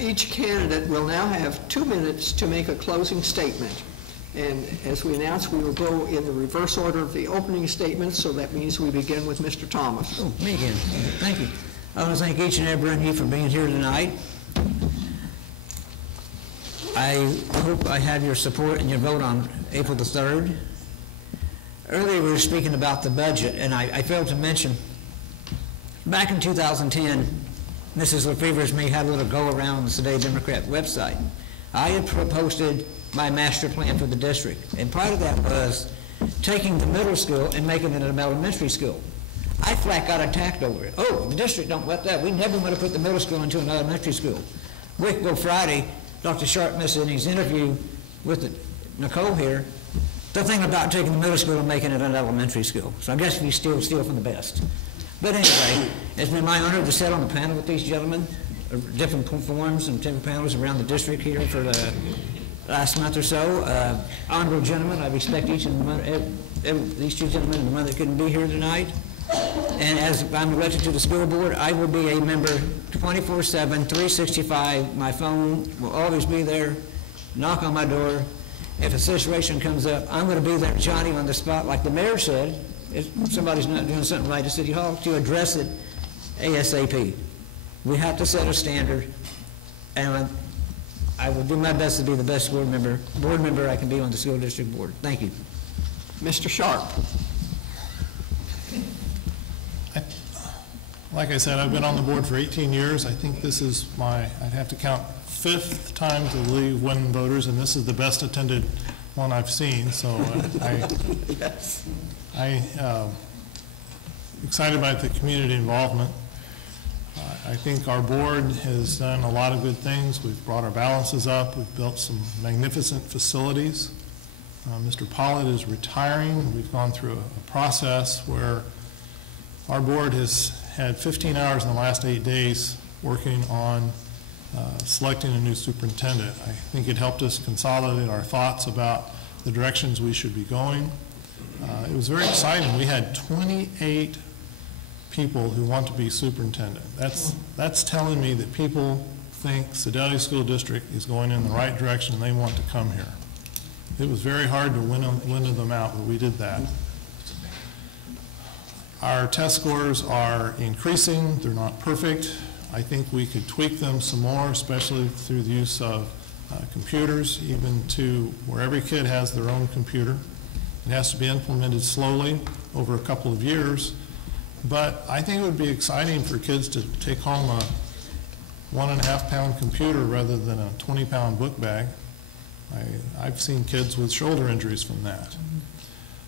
Each candidate will now have 2 minutes to make a closing statement. And as we announced, we will go in the reverse order of the opening statements, so that means we begin with Mr. Thomas. Oh, me again. Thank you. I want to thank each and every one of you for being here tonight. I hope I have your support in your vote on April the 3rd. Earlier we were speaking about the budget, and I failed to mention, back in 2010, Mrs. Lefevre's me had a little go-around on the Sedalia Democrat website. I had posted my master plan for the district, and part of that was taking the middle school and making it an elementary school. I flat got attacked over it. Oh, the district don't want that. We never want to put the middle school into an elementary school. A week ago Friday, Dr. Sharp missed in his interview with Nicole here, the thing about taking the middle school and making it an elementary school. So I guess we steal from the best. But anyway, it's been my honor to sit on the panel with these gentlemen, different forums and different panels around the district here for the last month or so. Honorable gentlemen, I respect each and these two gentlemen and the one that couldn't be here tonight. And as I'm elected to the school board, I will be a member 24/7, 365. My phone will always be there. Knock on my door. If a situation comes up, I'm going to be there, Johnny, on the spot, like the mayor said. If somebody's not doing something right at City Hall, to address it ASAP. We have to set a standard, and I will do my best to be the best board member I can be on the school district board. Thank you. Mr. Sharp. Like I said, I've been on the board for 18 years. I think this is I'd have to count, 5th time to leave winning voters, and this is the best attended one I've seen. So I'm excited about the community involvement. I think our board has done a lot of good things. We've brought our balances up. We've built some magnificent facilities. Mr. Pollitt is retiring. We've gone through a process where our board has had 15 hours in the last 8 days working on selecting a new superintendent. I think it helped us consolidate our thoughts about the directions we should be going. It was very exciting. We had 28 people who want to be superintendent. That's telling me that people think Sedalia School District is going in the right direction and they want to come here. It was very hard to win them out, but we did that. Our test scores are increasing. They're not perfect. I think we could tweak them some more, especially through the use of computers, even to where every kid has their own computer. It has to be implemented slowly over a couple of years, but I think it would be exciting for kids to take home a 1.5-pound computer rather than a 20-pound book bag. I've seen kids with shoulder injuries from that.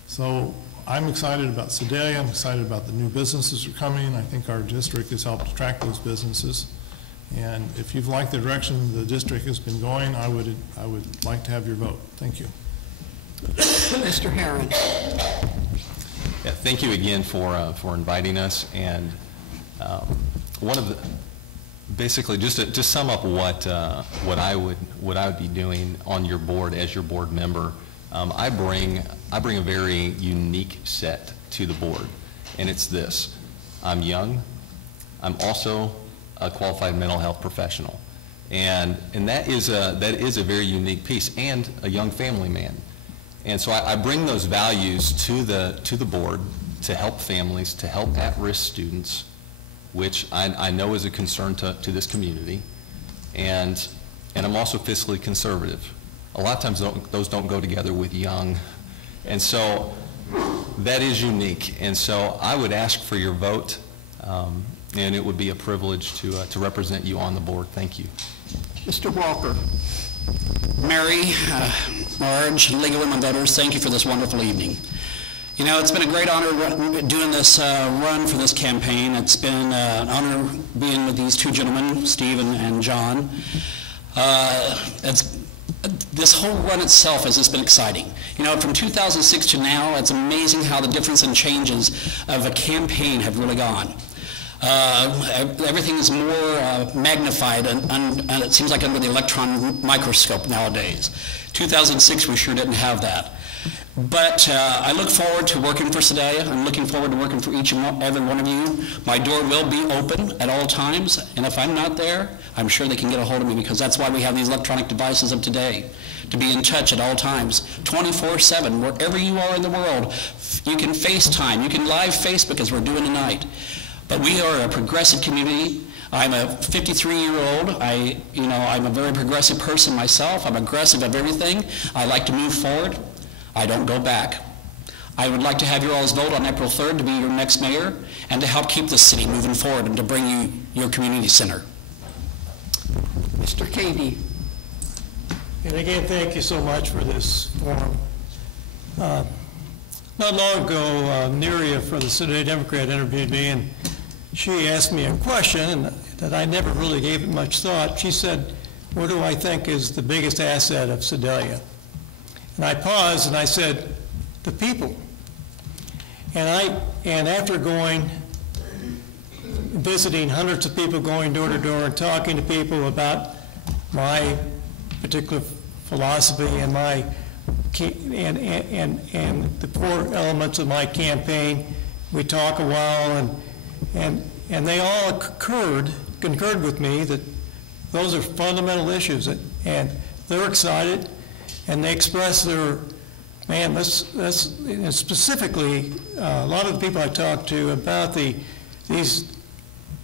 So I'm excited about Sedalia. I'm excited about the new businesses that are coming. I think our district has helped attract those businesses. And if you've liked the direction the district has been going, I would like to have your vote. Thank you. Mr. Herron. Yeah, thank you again for inviting us. And basically just to sum up what I would be doing on your board as your board member. I bring a very unique set to the board, and it's this: I'm young. I'm also a qualified mental health professional, and that is a very unique piece, and a young family man. And so I bring those values to the board to help families, to help at-risk students, which I know is a concern to this community, and I'm also fiscally conservative. A lot of times those don't go together with young, and so that is unique. And so I would ask for your vote, and it would be a privilege to represent you on the board. Thank you. Mr. Walker. Mary, Marge, League of Women Voters, thank you for this wonderful evening. You know, it's been a great honor doing this run for this campaign. It's been an honor being with these two gentlemen, Steve and John. This whole run itself has just been exciting. You know, from 2006 to now, it's amazing how the difference and changes of a campaign have really gone. Everything is more magnified, and it seems like under the electron microscope nowadays. 2006, we sure didn't have that. But I look forward to working for Sedalia. I'm looking forward to working for each and every one of you. My door will be open at all times, and if I'm not there, I'm sure they can get a hold of me, because that's why we have these electronic devices of today, to be in touch at all times, 24/7, wherever you are in the world. You can FaceTime, you can live Facebook as we're doing tonight. But we are a progressive community. I'm a 53-year-old. I'm a very progressive person myself. I'm aggressive of everything. I like to move forward. I don't go back. I would like to have you all's vote on April 3rd to be your next mayor and to help keep this city moving forward and to bring you your community center. Mr. Cady. And again, thank you so much for this forum. Not long ago, Neria for the Sedalia Democrat interviewed me, and she asked me a question that I never really gave it much thought. She said, what do I think is the biggest asset of Sedalia? And I paused and I said, the people. And after visiting hundreds of people, going door to door and talking to people about my particular philosophy and and the core elements of my campaign, we talk a while, and they all concurred with me that those are fundamental issues, and they're excited, and they express their, man, and specifically, a lot of the people I talked to about these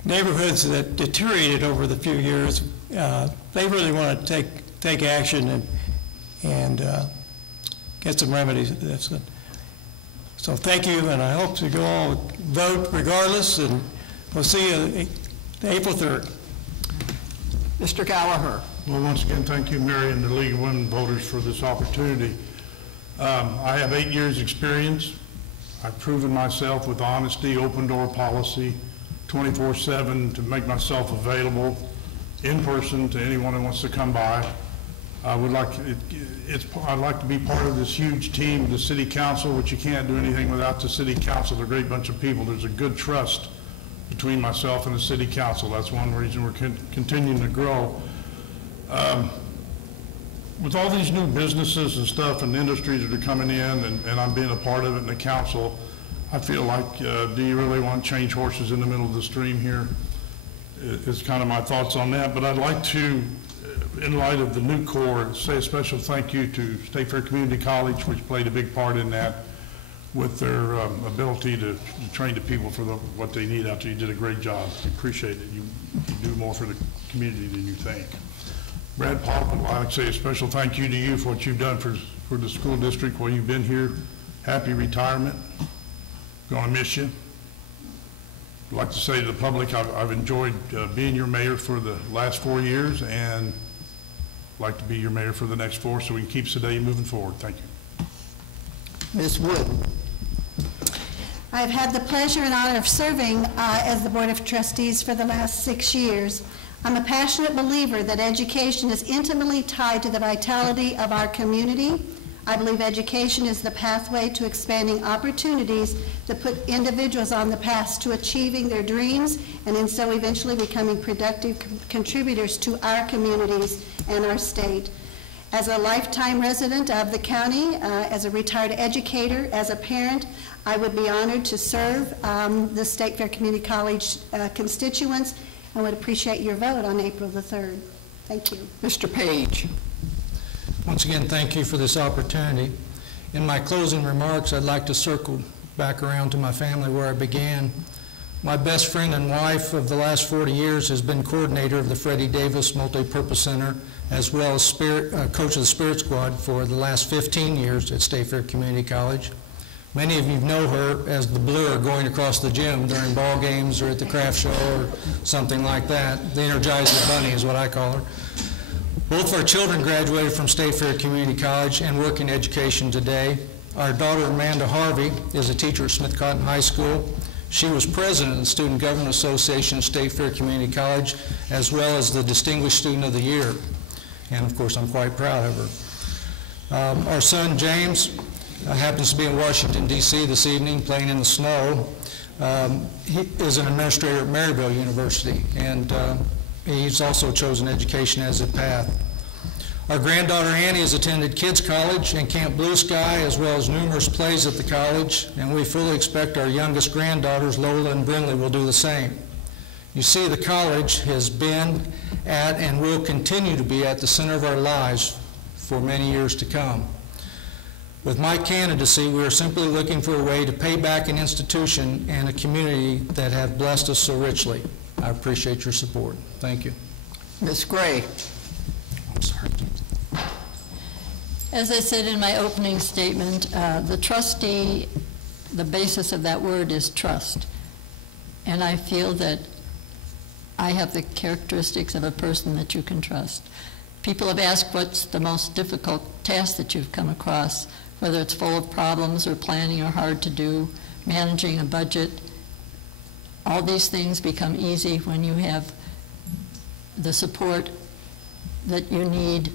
neighborhoods that deteriorated over the few years, they really want to take action and get some remedies to this. So thank you, and I hope you all vote regardless, and we'll see you April 3rd. Mr. Gallagher. Well, once again, thank you, Mary, and the League of Women Voters for this opportunity. I have 8 years' experience. I've proven myself with honesty, open door policy, 24/7 to make myself available in person to anyone who wants to come by. I'd like to be part of this huge team, the City Council, which you can't do anything without the City Council. They're a great bunch of people. There's a good trust between myself and the City Council. That's one reason we're continuing to grow. With all these new businesses and stuff and industries that are coming in, and I'm being a part of it in the council, I feel like, do you really want to change horses in the middle of the stream here? It's kind of my thoughts on that. But I'd like to, in light of the new core, say a special thank you to State Fair Community College, which played a big part in that, with their ability to train the people for what they need out there. You did a great job. We appreciate it. You do more for the community than you think. Brad Pop, I'd like to say a special thank you to you for what you've done for the school district while you've been here. Happy retirement. Gonna miss you. I'd like to say to the public, I've enjoyed being your mayor for the last 4 years, and I'd like to be your mayor for the next 4 so we can keep Sedalia moving forward. Thank you. Ms. Wood. I've had the pleasure and honor of serving as the Board of Trustees for the last 6 years. I'm a passionate believer that education is intimately tied to the vitality of our community. I believe education is the pathway to expanding opportunities that put individuals on the path to achieving their dreams, and in so eventually becoming productive contributors to our communities and our state. As a lifetime resident of the county, as a retired educator, as a parent, I would be honored to serve the State Fair Community College constituents, and would appreciate your vote on April the 3rd. Thank you. Mr. Page. Once again, thank you for this opportunity. In my closing remarks, I'd like to circle back around to my family where I began. My best friend and wife of the last 40 years has been coordinator of the Freddie Davis Multi-Purpose Center, as well as coach of the Spirit Squad for the last 15 years at State Fair Community College. Many of you know her as the blur going across the gym during ball games or at the craft show or something like that. The Energizer Bunny is what I call her. Both of our children graduated from State Fair Community College and work in education today. Our daughter, Amanda Harvey, is a teacher at Smith Cotton High School. She was president of the Student Government Association at State Fair Community College, as well as the Distinguished Student of the Year. And of course, I'm quite proud of her. Our son, James, happens to be in Washington, D.C. this evening playing in the snow. He is an administrator at Maryville University, and he's also chosen education as a path. Our granddaughter Annie has attended Kids College and Camp Blue Sky, as well as numerous plays at the college, and we fully expect our youngest granddaughters, Lola and Brinley, will do the same. You see, the college has been at and will continue to be at the center of our lives for many years to come. With my candidacy, we are simply looking for a way to pay back an institution and a community that have blessed us so richly. I appreciate your support. Thank you. Ms. Gray. I'm sorry. As I said in my opening statement, the trustee, the basis of that word is trust. And I feel that I have the characteristics of a person that you can trust. People have asked what's the most difficult task that you've come across, whether it's full of problems or planning or hard to do, managing a budget. All these things become easy when you have the support that you need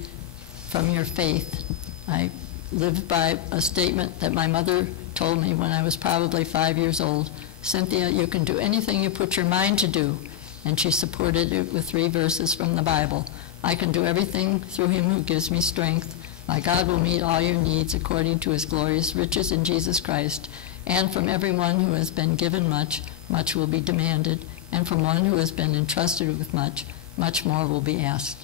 from your faith. I live by a statement that my mother told me when I was probably 5 years old. Cynthia, you can do anything you put your mind to do. And she supported it with 3 verses from the Bible. I can do everything through him who gives me strength. My God will meet all your needs according to his glorious riches in Jesus Christ. And from everyone who has been given much, much will be demanded. And from one who has been entrusted with much, much more will be asked.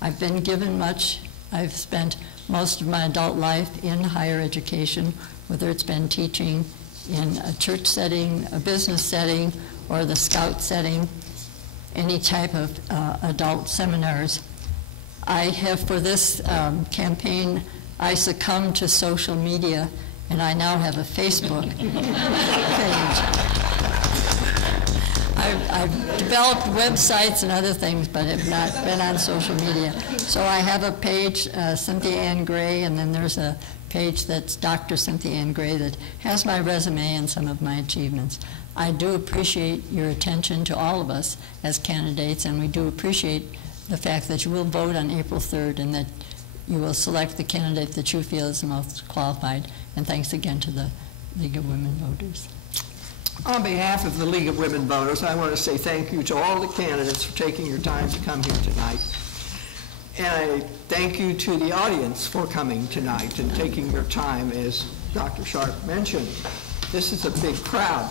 I've been given much. I've spent most of my adult life in higher education, whether it's been teaching in a church setting, a business setting, or the scout setting, any type of adult seminars. I have, for this campaign, I succumbed to social media, and I now have a Facebook page. I've developed websites and other things, but have not been on social media. So I have a page, Cynthia Ann Gray, and then there's a page that's Dr. Cynthia Ann Gray that has my resume and some of my achievements. I do appreciate your attention to all of us as candidates, and we do appreciate the fact that you will vote on April 3rd and that you will select the candidate that you feel is the most qualified. And thanks again to the League of Women Voters. On behalf of the League of Women Voters, I want to say thank you to all the candidates for taking your time to come here tonight. And I thank you to the audience for coming tonight and taking your time. As Dr. Sharp mentioned, this is a big crowd.